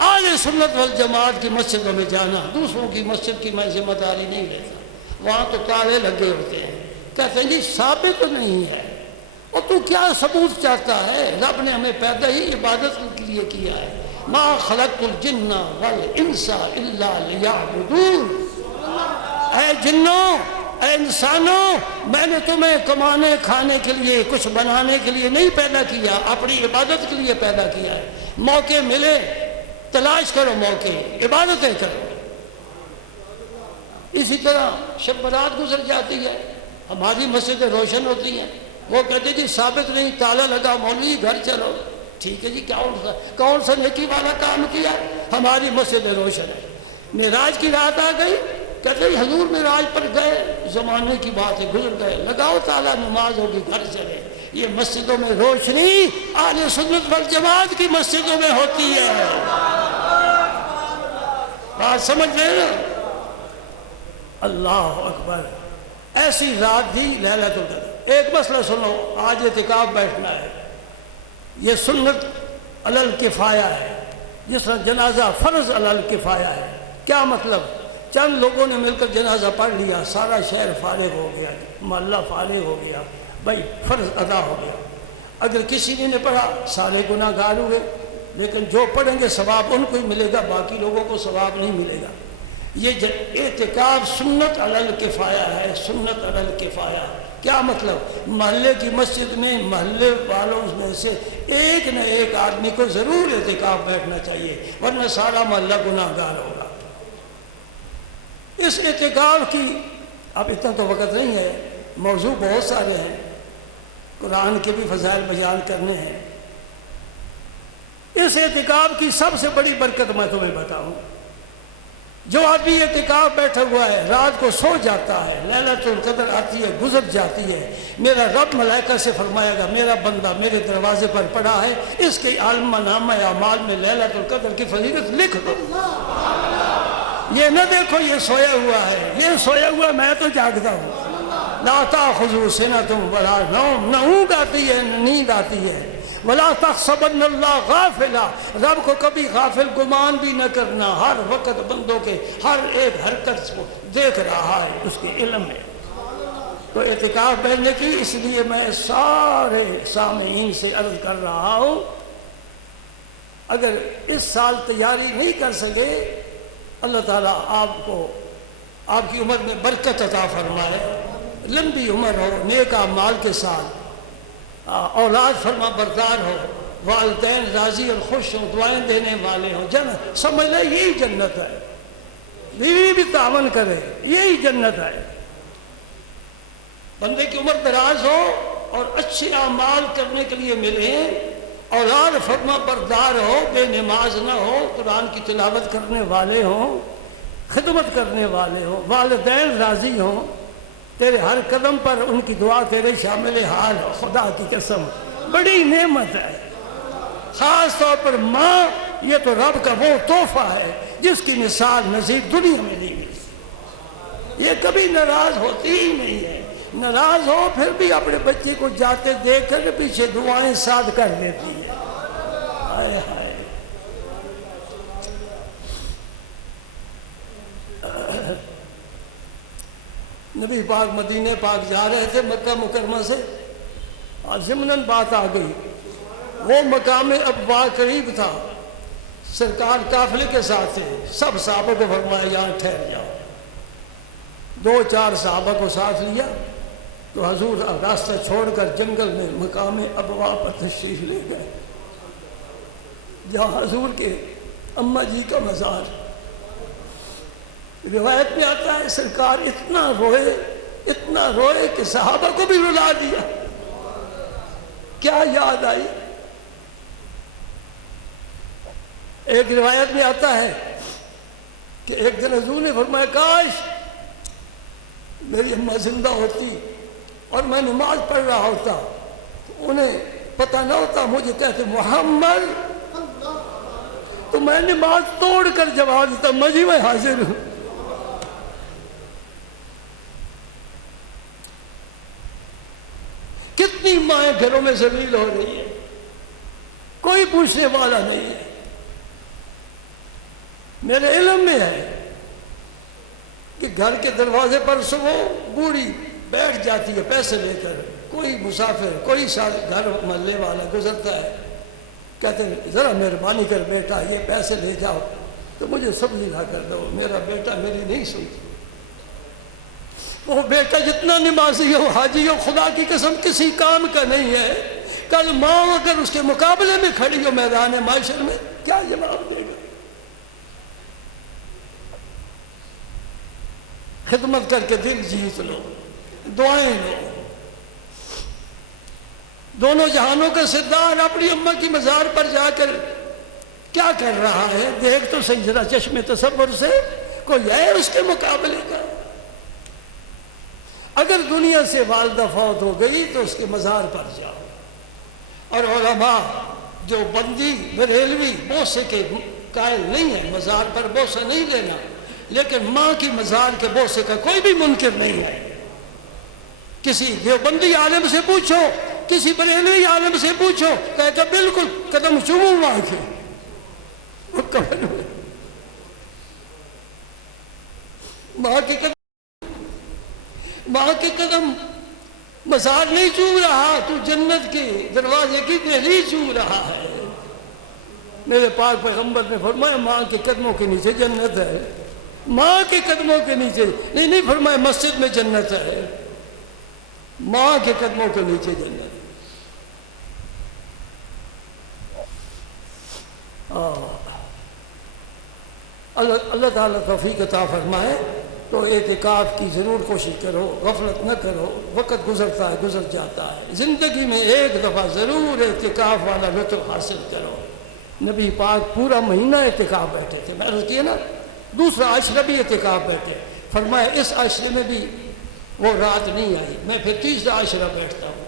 اہل سنت والجماعت کی مسجدوں میں جانا، دوسروں کی مسجد کی میں ذمہ داری نہیں لیتا، وہاں تو تالے لگے ہوتے ہیں، کہتے ہیں جی ثابت نہیں ہے، اور تو کیا ثبوت چاہتا ہے؟ رب نے ہمیں پیدا ہی عبادت کے لیے کیا ہے، ما خلقت الجن والانس الا لیعبدون۔ اے جنوں، اے انسانوں، میں نے تمہیں کمانے کھانے کے لیے، کچھ بنانے کے لیے نہیں پیدا کیا، اپنی عبادت کے لیے پیدا کیا ہے۔ موقع ملے تلاش کرو، موقع عبادتیں کرو۔ اسی طرح شب برات گزر جاتی ہے، ہماری مسجدیں روشن ہوتی ہیں، وہ کہتے جی ثابت نہیں، تالا لگا، مولوی گھر چلو، ٹھیک ہے جی، کون سا نیکی والا کام کیا؟ ہماری مسجدیں روشن ہے۔ معراج کی رات آ گئی، کہتے ہیں حضور معراج پر گئے، زمانے کی بات ہے، گزر گئے، لگاؤ تالا، نماز ہوگی، گھر چلے۔ یہ مسجدوں میں روشنی اہل سنت والجماعت کی مسجدوں میں ہوتی ہے۔ بات سمجھ رہے نا؟ اللہ اکبر، ایسی رات دی لیلۃ القدر۔ ایک مسئلہ سنو، آج اعتکاف بیٹھنا ہے، یہ سنت علی الکفایہ ہے، جس طرح جنازہ فرض علی الکفایہ ہے۔ کیا مطلب؟ چند لوگوں نے مل کر جنازہ پڑھ لیا، سارا شہر فارغ ہو گیا، محلہ فارغ ہو گیا، بھائی فرض ادا ہو گیا۔ اگر کسی نے پڑھا سارے گناہ گار ہوئے، لیکن جو پڑھیں گے ثواب ان کو ہی ملے گا، باقی لوگوں کو ثواب نہیں ملے گا۔ یہ اعتکاف سنت علی الکفایہ ہے، سنت علی الکفایہ۔ کیا مطلب؟ محلے کی مسجد میں محلے والوں میں سے ایک نہ ایک آدمی کو ضرور اعتکاف بیٹھنا چاہیے، ورنہ سارا محلہ گناہ گار ہوگا۔ اس اعتکاف کی اب اتنا تو وقت نہیں ہے، موضوع بہت سارے ہیں، قرآن کے بھی فضائل بیان کرنے ہیں۔ اس اعتکاف کی سب سے بڑی برکت میں تمہیں بتاؤں، جو آدمی اعتکاف بیٹھا ہوا ہے رات کو سو جاتا ہے، لیلۃ القدر آتی ہے گزر جاتی ہے، میرا رب ملائکہ سے فرمائے گا میرا بندہ میرے دروازے پر پڑا ہے، اس کے عالم نامہ اعمال میں لیلۃ القدر کی فضیلت لکھ دو۔ یہ نہ دیکھو یہ سویا ہوا ہے، یہ سویا ہوا میں تو جاگتا ہوں۔ لا تأخذہ سنۃ ولا نوم، نہ اونگ آتی ہے نہ نیند آتی ہے۔ ولا تحسبن اللہ غافلا، رب کو کبھی غافل گمان بھی نہ کرنا، ہر وقت بندوں کے ہر ایک حرکت کو دیکھ رہا ہے، اس کے علم میں۔ تو اعتکاف بیٹھنے کی اس لیے میں سارے سامعین سے عرض کر رہا ہوں، اگر اس سال تیاری نہیں کر سکے اللہ تعالیٰ آپ کو آپ کی عمر میں برکت عطا فرمائے، لمبی عمر ہو، نیک اعمال کے ساتھ، اولاد فرما بردار ہو، والدین راضی اور خوش ہوں، دعائیں دینے والے ہوں، جنت سمجھ لیں یہی جنت ہے، بیوی بھی تعاون کرے یہی جنت ہے۔ بندے کی عمر دراز ہو اور اچھے اعمال کرنے کے لیے ملے، اولاد فرما بردار ہو، بے نماز نہ ہو، قرآن کی تلاوت کرنے والے ہوں، خدمت کرنے والے ہوں، والدین راضی ہوں، تیرے ہر قدم پر ان کی دعا تیرے شامل حال ہو، خدا کی قسم بڑی نعمت ہے۔ خاص طور پر ماں، یہ تو رب کا وہ تحفہ ہے جس کی مثال نظیر دنیا میں نہیں ملتی، یہ کبھی ناراض ہوتی ہی نہیں ہے، ناراض ہو پھر بھی اپنے بچے کو جاتے دیکھ کر پیچھے دعائیں ساتھ کر لیتی ہے۔ ہائے ہائے، نبی پاک مدینہ پاک جا رہے تھے مکہ مکرمہ سے، اور ضمناً بات آ گئی، وہ مقام ابوا قریب تھا، سرکار قافلے کے ساتھ تھے، سب صحابہ کو فرمایا یہاں ٹھہر جاؤ، 2-4 صحابہ کو ساتھ لیا تو حضور راستہ چھوڑ کر جنگل میں مقام ابوا پر تشریف لے گئے، جہاں حضور کے اماں جی کا مزار۔ روایت میں آتا ہے سرکار اتنا روئے کہ صحابہ کو بھی رلا دیا۔ کیا یاد آئی؟ ایک روایت میں آتا ہے کہ ایک دن حضور نے فرمایا کاش میری اماں زندہ ہوتی اور میں نماز پڑھ رہا ہوتا، تو انہیں پتہ نہ ہوتا، مجھے کہتے محمد، تو میں نماز توڑ کر جواب دیتا مجھے میں حاضر ہوں۔ کتنی مائیں گھروں میں ذلیل ہو رہی ہیں، کوئی پوچھنے والا نہیں ہے۔ میرے علم میں ہے کہ گھر کے دروازے پر صبح بوڑھی بیٹھ جاتی ہے پیسے لے کر، کوئی مسافر کوئی گھر محلے والا گزرتا ہے، کہتے ہیں ذرا مہربانی کر بیٹا یہ پیسے لے جاؤ تو مجھے سبزی لا کر دو، میرا بیٹا میری نہیں سنتی۔ وہ بیٹا جتنا نمازی ہو حاجی ہو خدا کی قسم کسی کام کا نہیں ہے، کل ماں اگر اس کے مقابلے میں کھڑی ہو میدان معاشر میں کیا جواب دے گا؟ خدمت کر کے دل جیت لو، دعائیں لو۔ دونوں جہانوں کا سردار اپنی اماں کی مزار پر جا کر کیا کر رہا ہے دیکھ تو صحیح ذرا چشم تصور سے، کوئی ہے اس کے مقابلے کا؟ اگر دنیا سے والدہ فوت ہو گئی تو اس کے مزار پر جاؤ، اور علماء جو بندی بریلوی بوسے کے قائل نہیں ہے، مزار پر بوسہ نہیں لینا، لیکن ماں کی مزار کے بوسے کا کوئی بھی منکر نہیں ہے۔ کسی دیوبندی عالم سے پوچھو، کسی بریلوی عالم سے پوچھو، کہتا بالکل قدم چوموں ماں کے، ماں کے قدم مزار نہیں چوم رہا، تو جنت کے دروازے کی دہلیز چوم رہا ہے۔ میرے پاک پیغمبر نے فرمایا ماں کے قدموں کے نیچے جنت ہے، ماں کے قدموں کے نیچے نہیں فرمایا مسجد میں جنت ہے، ماں کے قدموں کے نیچے جنت ہے۔ اللہ تعالیٰ توفیق عطا فرمائے۔ تو اعتکاف کی ضرور کوشش کرو، غفلت نہ کرو، وقت گزرتا ہے گزر جاتا ہے، زندگی میں ایک دفعہ ضرور اعتکاف والا لطف حاصل کرو۔ نبی پاک پورا مہینہ اعتکاف بیٹھے تھے، میں عرض کیا نا دوسرا عشرہ بھی اعتکاف بیٹھے، فرمایا اس عشرے میں بھی وہ رات نہیں آئی، میں پھر تیسرا عشرہ بیٹھتا ہوں۔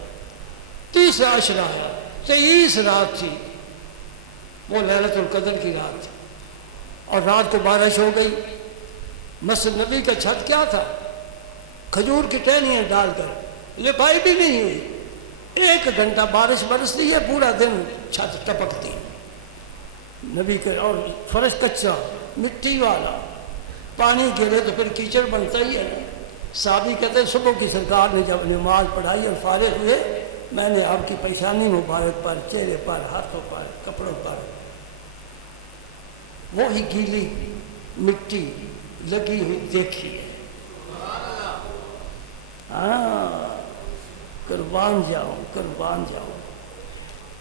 تیسرا عشرہ آیا، 23 رات تھی، وہ لیلۃ القدر کی رات تھی، اور رات کو بارش ہو گئی۔ مسجد نبی کا چھت کیا تھا؟ کھجور کی ٹہنیاں ڈال کر، یہ پائی بھی نہیں ہوئی، 1 گھنٹہ بارش برستی ہے، پورا دن چھت ٹپکتی۔ نبی کے اور فرش کچا مٹی والا، پانی گرے تو پھر کیچڑ بنتا ہی ہے۔ صحابی کہتے ہیں صبح کی سرکار نے جب نماز پڑھائی اور فارغ ہوئے، میں نے آپ کی پیشانی مبارک پر، چہرے پر، ہاتھوں پر، کپڑوں پر وہی گیلی مٹی لگی ہوئی دیکھی ہے۔ قربان جاؤں، قربان جاؤں۔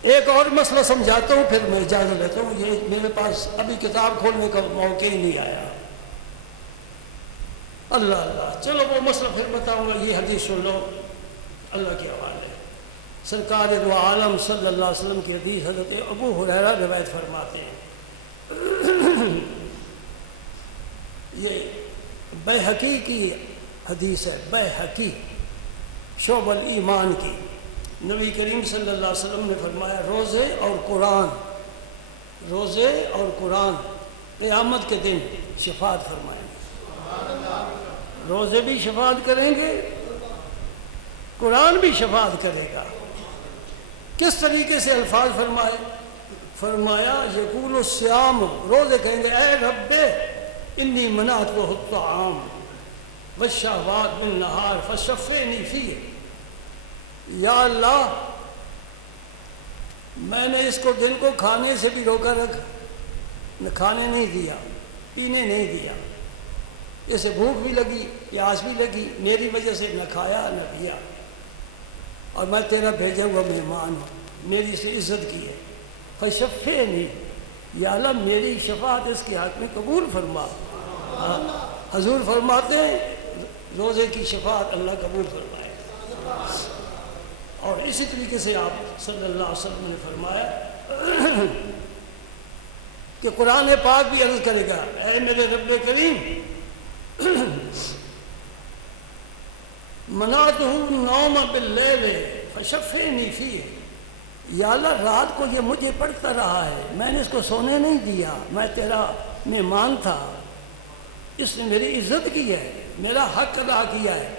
ایک اور مسئلہ سمجھاتا ہوں پھر میں اجازت لیتا ہوں، یہ میرے پاس ابھی کتاب کھولنے کا موقع ہی نہیں آیا۔ اللہ اللہ، چلو وہ مسئلہ پھر بتاؤں گا، یہ حدیث سن لو اللہ کے حوالے۔ سرکار دو عالم صلی اللہ علیہ وسلم کی حدیث حضرت ابو ہریرہ روایت فرماتے ہیں، یہ بیہقی کی حدیث ہے، بیہقی شعب الایمان کی۔ نبی کریم صلی اللہ علیہ وسلم نے فرمایا روزے اور قرآن، روزے اور قرآن قیامت کے دن شفاعت فرمائیں گے۔ روزے بھی شفاعت کریں گے، قرآن بھی شفاعت کرے گا۔ کس طریقے سے الفاظ فرمائے؟ فرمایا یقول الصیام، روزے کہیں گے اے رب انی منعت الطعام والشہوات بالنہار فشفعنی فیہ، یا اللہ میں نے اس کو دن کو کھانے سے بھی روکا رکھا، نہ کھانے نہیں دیا، پینے نہیں دیا، اسے بھوک بھی لگی، پیاس بھی لگی، میری وجہ سے نہ کھایا نہ پیا، اور میں تیرا بھیجا ہوا مہمان ہوں، میری سے عزت کی ہے، فشفعنی، یا اللہ میری شفاعت اس کے حق میں قبول فرما۔ حضور فرماتے ہیں روزے کی شفاعت اللہ قبول فرمائے۔ اور اسی طریقے سے آپ صلی اللہ علیہ وسلم نے فرمایا کہ قرآن پاک بھی عرض کرے گا اے میرے رب کریم منعتہ النوم باللیل فشفعنی فیہ، یا اللہ رات کو یہ مجھے پڑھتا رہا ہے، میں نے اس کو سونے نہیں دیا، میں تیرا مہمان تھا، اس نے میری عزت کی ہے، میرا حق ادا کیا ہے،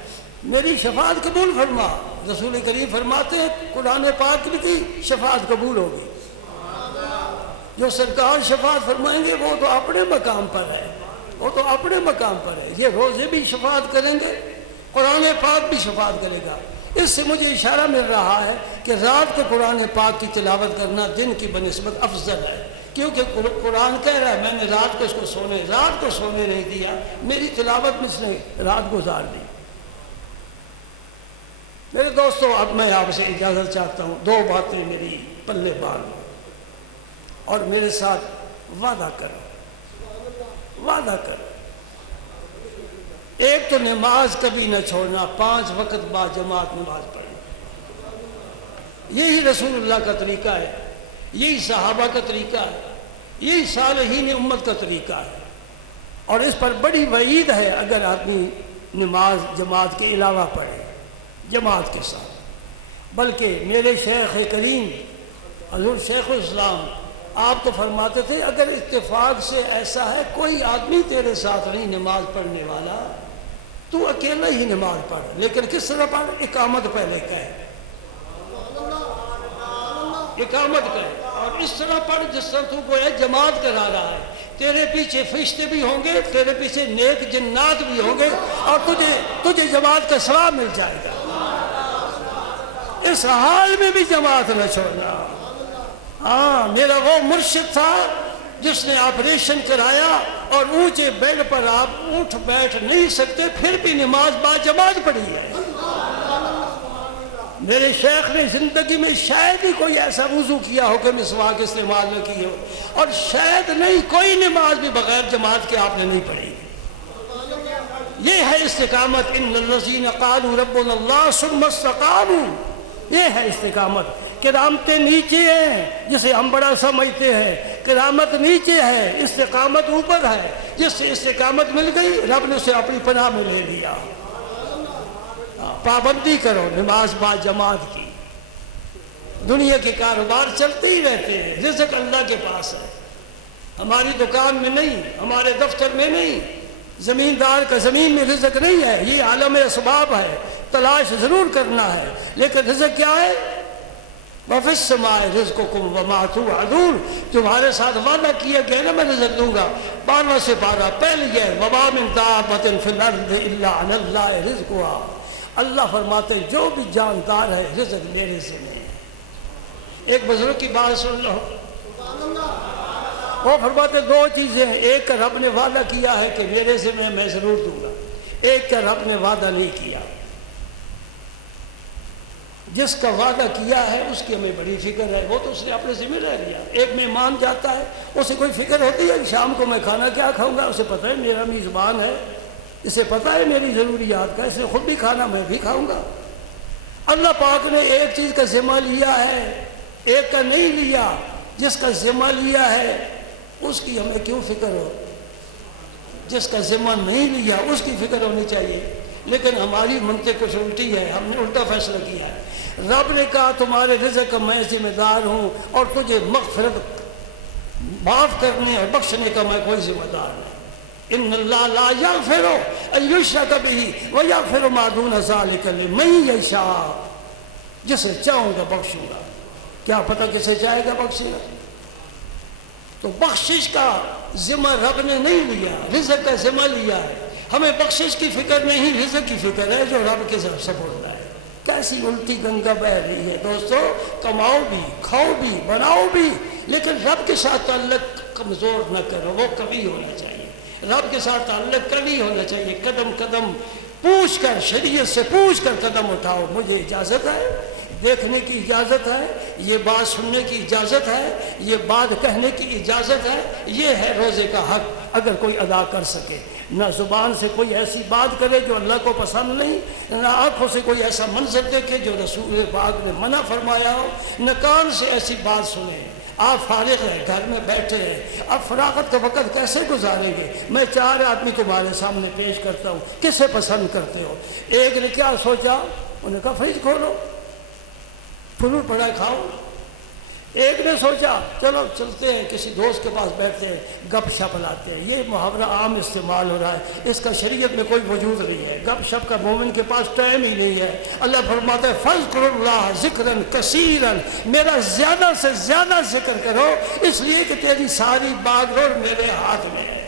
میری شفاعت قبول فرما۔ رسول کریم فرماتے ہیں قرآن پاک کی شفاعت قبول ہوگی۔ جو سرکار شفاعت فرمائیں گے وہ تو اپنے مقام پر ہے، وہ تو اپنے مقام پر ہے۔ یہ روزے بھی شفاعت کریں گے، قرآن پاک بھی شفاعت کرے گا۔ اس سے مجھے اشارہ مل رہا ہے کہ رات کو قرآن پاک کی تلاوت کرنا دن کی بنسبت افضل ہے، کیونکہ قرآن کہہ رہا ہے میں نے رات کو اس کو رات کو سونے نہیں دیا، میری تلاوت میں اس نے رات گزار دی۔ میرے دوستو اب میں آپ سے اجازت چاہتا ہوں، 2 باتیں میری پلے بال اور میرے ساتھ وعدہ کرو، وعدہ کرو۔ ایک تو نماز کبھی نہ چھوڑنا، 5 وقت بعد جماعت نماز پڑھنا، یہی رسول اللہ کا طریقہ ہے، یہی صحابہ کا طریقہ ہے، یہی صالحین امت کا طریقہ ہے۔ اور اس پر بڑی وعید ہے اگر آدمی نماز جماعت کے علاوہ پڑھے، جماعت کے ساتھ۔ بلکہ میرے شیخ کریم حضور شیخ الاسلام آپ تو فرماتے تھے اگر اتفاق سے ایسا ہے کوئی آدمی تیرے ساتھ نہیں نماز پڑھنے والا، تو اکیلا ہی نماز پڑھ، لیکن کس طرح پڑھ؟ اقامت پہلے کہے، اقامت کہے، اور اس طرح پڑھ جس طرح تو گویا جماعت کرا رہا ہے۔ تیرے پیچھے فرشتے بھی ہوں گے، تیرے پیچھے نیک جنات بھی ہوں گے، اور تجھے جماعت کا ثواب مل جائے گا۔ اس حال میں بھی جماعت نہ چھوڑنا۔ ہاں میرا وہ مرشد تھا جس نے آپریشن کرایا اور اونچے بیڈ پر آپ اٹھ بیٹھ نہیں سکتے، پھر بھی نماز با جماعت پڑھی ہے۔ میرے شیخ نے زندگی میں شاید ہی کوئی ایسا وضو کیا ہو کہ مسواک استعمال نہ کی ہو، اور شاید نہیں کوئی نماز بھی بغیر جماعت کے آپ نے نہیں پڑھی۔ یہ ہے استقامت، ان الذین قالوا ربنا اللہ ثم استقاموا، یہ ہے استقامت۔ کرامتیں نیچے ہیں جسے ہم بڑا سمجھتے ہیں، کرامت نیچے ہے، استقامت اوپر ہے۔ جس سے استقامت مل گئی رب نے اسے اپنی پناہ میں لے لیا۔ پابندی کرو نماز با جماعت کی، دنیا کے کاروبار چلتے ہی رہتے ہیں، رزق اللہ کے پاس ہے، ہماری دکان میں نہیں، ہمارے دفتر میں نہیں، زمیندار کا زمین میں رزق نہیں ہے، یہ عالم اسباب ہے، تلاش ضرور کرنا ہے، لیکن رزق کیا ہے؟ وَفِي السَّمَاءِ رِزْقُكُمْ وَمَا تُوعَدُونَ، تمہارے ساتھ وعدہ کیا گیا نا میں رزق دوں گا۔ 12واں سپارہ پہلی ہے، وَمَا مِن دَابَّةٍ فِي الْأَرْضِ إِلَّا عَلَى اللَّهِ رِزْقُهَا، اللہ فرماتے ہیں جو بھی جاندار ہے رزق میرے سے نہیں۔ ایک بزرگ کی بات سن لو، وہ فرماتے دو چیزیں ہیں، ایک کا رب نے وعدہ کیا ہے کہ میرے سے میں ضرور دوں گا، ایک کا رب نے وعدہ نہیں کیا۔ جس کا وعدہ کیا ہے اس کی ہمیں بڑی فکر ہے، وہ تو اس نے اپنے ذمہ رہ لیا۔ ایک مہمان جاتا ہے اسے کوئی فکر ہوتی ہے کہ شام کو میں کھانا کیا کھاؤں گا، اسے پتہ ہے میرا میزبان ہے، اسے پتہ ہے میری ضروریات کا، اسے خود بھی کھانا میں بھی کھاؤں گا۔ اللہ پاک نے ایک چیز کا ذمہ لیا ہے، ایک کا نہیں لیا۔ جس کا ذمہ لیا ہے اس کی ہمیں کیوں فکر ہو، جس کا ذمہ نہیں لیا اس کی فکر ہونی چاہیے۔ لیکن ہماری منطق کچھ الٹی ہے، ہم نے الٹا فیصلہ کیا ہے۔ رب نے کہا تمہارے رزق کا میں ذمہ دار ہوں، اور تجھے مغفرت معاف کرنے اور بخشنے کا میں کوئی ذمہ دار نہیں۔ ان اللہ لا یغفر ان یشرک بہ ویغفر ما دون ذلک لمن یشاء، جسے چاہوں گا بخشوں گا۔ کیا پتہ کسے چاہے گا بخشے گا؟ تو بخشش کا ذمہ رب نے نہیں لیا، رزق کا ذمہ لیا ہے۔ ہمیں بخشش کی فکر نہیں، رزق کی فکر ہے جو رب کے سپرد ہے۔ کیسی الٹی گنگا بہ رہی ہے دوستو۔ کماؤ بھی، کھاؤ بھی، بناؤ بھی، لیکن رب کے ساتھ تعلق کمزور نہ کرو، وہ قوی ہونا چاہیے۔ رب کے ساتھ تعلق قوی ہونا چاہیے۔ قدم قدم پوچھ کر، شریعت سے پوچھ کر قدم اٹھاؤ۔ مجھے اجازت ہے، دیکھنے کی اجازت ہے، یہ بات سننے کی اجازت ہے، یہ بات کہنے کی اجازت ہے، یہ ہے روزے کا حق اگر کوئی ادا کر سکے۔ نہ زبان سے کوئی ایسی بات کرے جو اللہ کو پسند نہیں، نہ آنکھوں سے کوئی ایسا منظر دیکھے جو رسول پاک نے منع فرمایا ہو، نہ کان سے ایسی بات سنے۔ آپ فارغ ہیں، گھر میں بیٹھے ہیں، اب فراغت کا وقت کیسے گزاریں گے؟ میں 4 آدمی تمہارے سامنے پیش کرتا ہوں، کسے پسند کرتے ہو؟ ایک نے کیا سوچا، انہوں نے کہا فریج کھولو، فروٹ پڑا کھاؤ۔ ایک نے سوچا چلو چلتے ہیں کسی دوست کے پاس بیٹھتے ہیں، گپ شپ لاتے ہیں۔ یہ محاورہ عام استعمال ہو رہا ہے، اس کا شریعت میں کوئی وجود نہیں ہے۔ گپ شپ کا مومن کے پاس ٹائم ہی نہیں ہے۔ اللہ فرماتا ہے فَاذْكُرُوا اللَّهَ ذِكْرًا كَثِيرًا، میرا زیادہ سے زیادہ ذکر کرو، اس لیے کہ تیری ساری باغ روڈ میرے ہاتھ میں ہے۔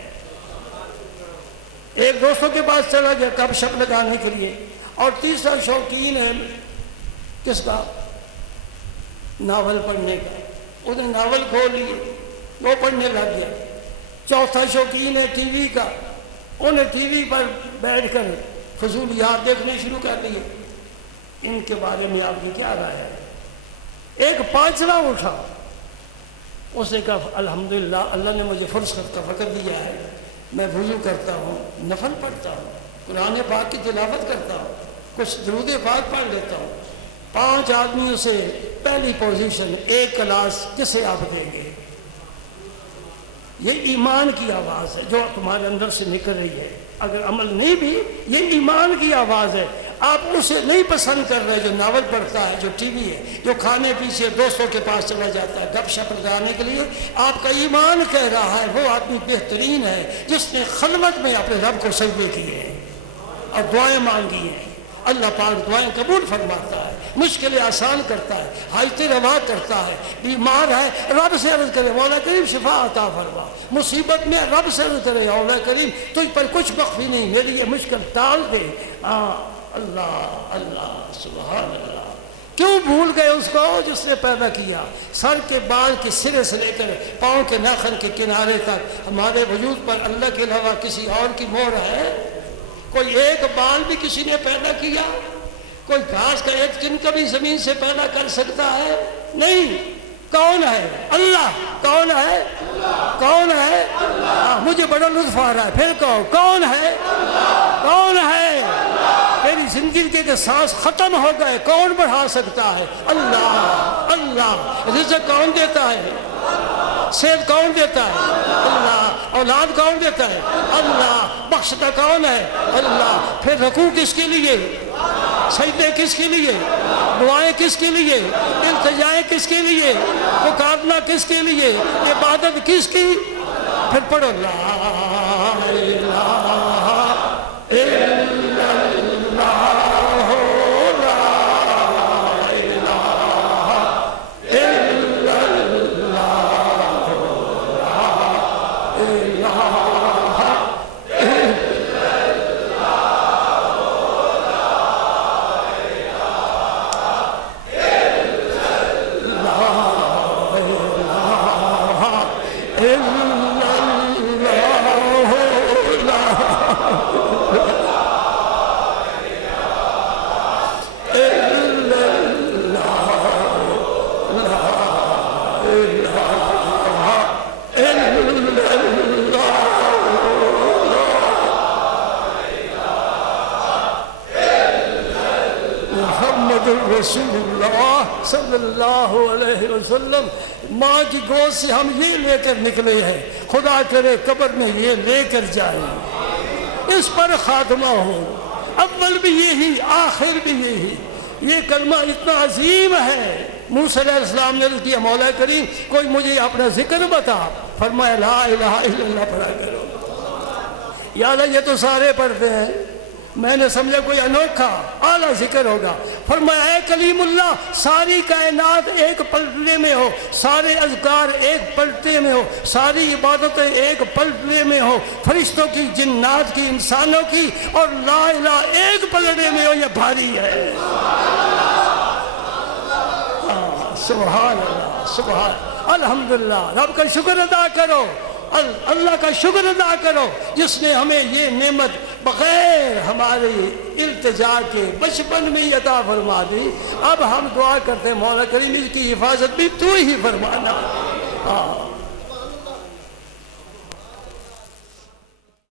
ایک دوستوں کے پاس چلا گیا گپ شپ لگانے کے لیے، اور تیسرا شوقین ہے کس کا؟ ناول پڑھنے کا۔ اس نے ناول کھول لیے، وہ پڑھنے لگ گیا۔ چوتھا شوقین ہے ٹی وی کا، انہیں ٹی وی پر بیٹھ کر فضولیات دیکھنے شروع کر دیے۔ ان کے بارے میں آپ کی کیا رائے ہے؟ ایک 5واں اٹھا، اس نے کہا الحمدللہ اللہ نے مجھے فرصت کا وقت دیا ہے، میں وضو کرتا ہوں، نفل پڑھتا ہوں، قرآن پاک کی تلاوت کرتا ہوں، کچھ درود پاک پڑھ لیتا ہوں۔ 5 آدمیوں سے پہلی پوزیشن، ایک کلاس کسے آپ دیں گے؟ یہ ایمان کی آواز ہے جو تمہارے اندر سے نکل رہی ہے۔ اگر عمل نہیں بھی، یہ ایمان کی آواز ہے۔ آپ اسے نہیں پسند کر رہے جو ناول پڑھتا ہے، جو ٹی وی ہے، جو کھانے پیچھے دوستوں کے پاس چلا جاتا ہے گپ شپ لگانے کے لیے۔ آپ کا ایمان کہہ رہا ہے وہ آدمی بہترین ہے جس نے خلوت میں اپنے رب کو سجدے کیے ہیں اور دعائیں مانگی ہیں۔ اللہ پاک دعائیں قبول فرماتا ہے، مشکلیں آسان کرتا ہے، حاجتیں روا کرتا ہے۔ بیمار ہے رب سے عرض کرے مولا کریم شفا عطا فرما، مصیبت میں رب سے عرض کرے مولا کریم تجھ پر کچھ مخفی نہیں، میری یہ مشکل ٹال دے۔ اللہ اللہ سبحان اللہ۔ کیوں بھول گئے اس کو جس نے پیدا کیا؟ سر کے بال کے سرے سے لے کر پاؤں کے ناخن کے کنارے تک ہمارے وجود پر اللہ کے علاوہ کسی اور کی مہر ہے؟ کوئی ایک بال بھی کسی نے پیدا کیا؟ کوئی گھاس کا ایک تنکا بھی زمین سے پیدا کر سکتا ہے؟ نہیں۔ کون ہے؟ اللہ۔ کون ہے؟ کون ہے؟ مجھے بڑا لطف آ رہا ہے، پھر کہو کون ہے؟ کون ہے؟ تیری زندگی کے سانس ختم ہو گئے، کون بڑھا سکتا ہے؟ اللہ۔ اللہ۔ رزق کون دیتا ہے؟ صحت کون دیتا ہے؟ اللہ. اولاد کون دیتا ہے؟ اللہ. بخشتا کون ہے؟ اللہ. پھر رکوع کس کے لیے؟ سجدے کس کے لیے؟ دعائیں کس کے لیے؟ التجائیں کس کے لیے؟ پکارنا کس کے لیے؟ عبادت کس کی؟ پھر پڑھو لا الہ الا اللہ لا الہ الا اللہ لا الہ رسول اللہ صلی اللہ علیہ وسلم. ماں کی گود سے ہم یہ لے کر نکلے ہیں، خدا کرے قبر میں یہ لے کر جائیں، اس پر خاتمہ ہو. اول بھی یہی، آخر بھی یہی. یہ کلمہ اتنا عظیم ہے. موسیٰ علیہ السلام نے عرض کیا مولا کریم کوئی مجھے اپنا ذکر بتا. فرمایا لا الہ الا اللہ پڑھا کرو. یا اللہ یہ تو سارے پڑھتے ہیں، میں نے سمجھا کوئی انوکھا اعلیٰ ذکر ہوگا. فرمایا اے کلیم اللہ ساری کائنات ایک پلٹنے میں ہو، سارے اذکار ایک پلٹنے میں ہو، ساری عبادتیں ایک پلٹنے میں ہو، فرشتوں کی، جنات کی، انسانوں کی، اور لا الہ ایک پلٹنے میں ہو. یہ بھاری ہے. سبحان اللہ سبحان. الحمدللہ. رب کا شکر ادا کرو، اللہ کا شکر ادا کرو جس نے ہمیں یہ نعمت بغیر ہماری التجا کے بچپن میں عطا فرما دی. اب ہم دعا کرتے ہیں مولا کریم اس کی حفاظت بھی تو ہی فرمانا.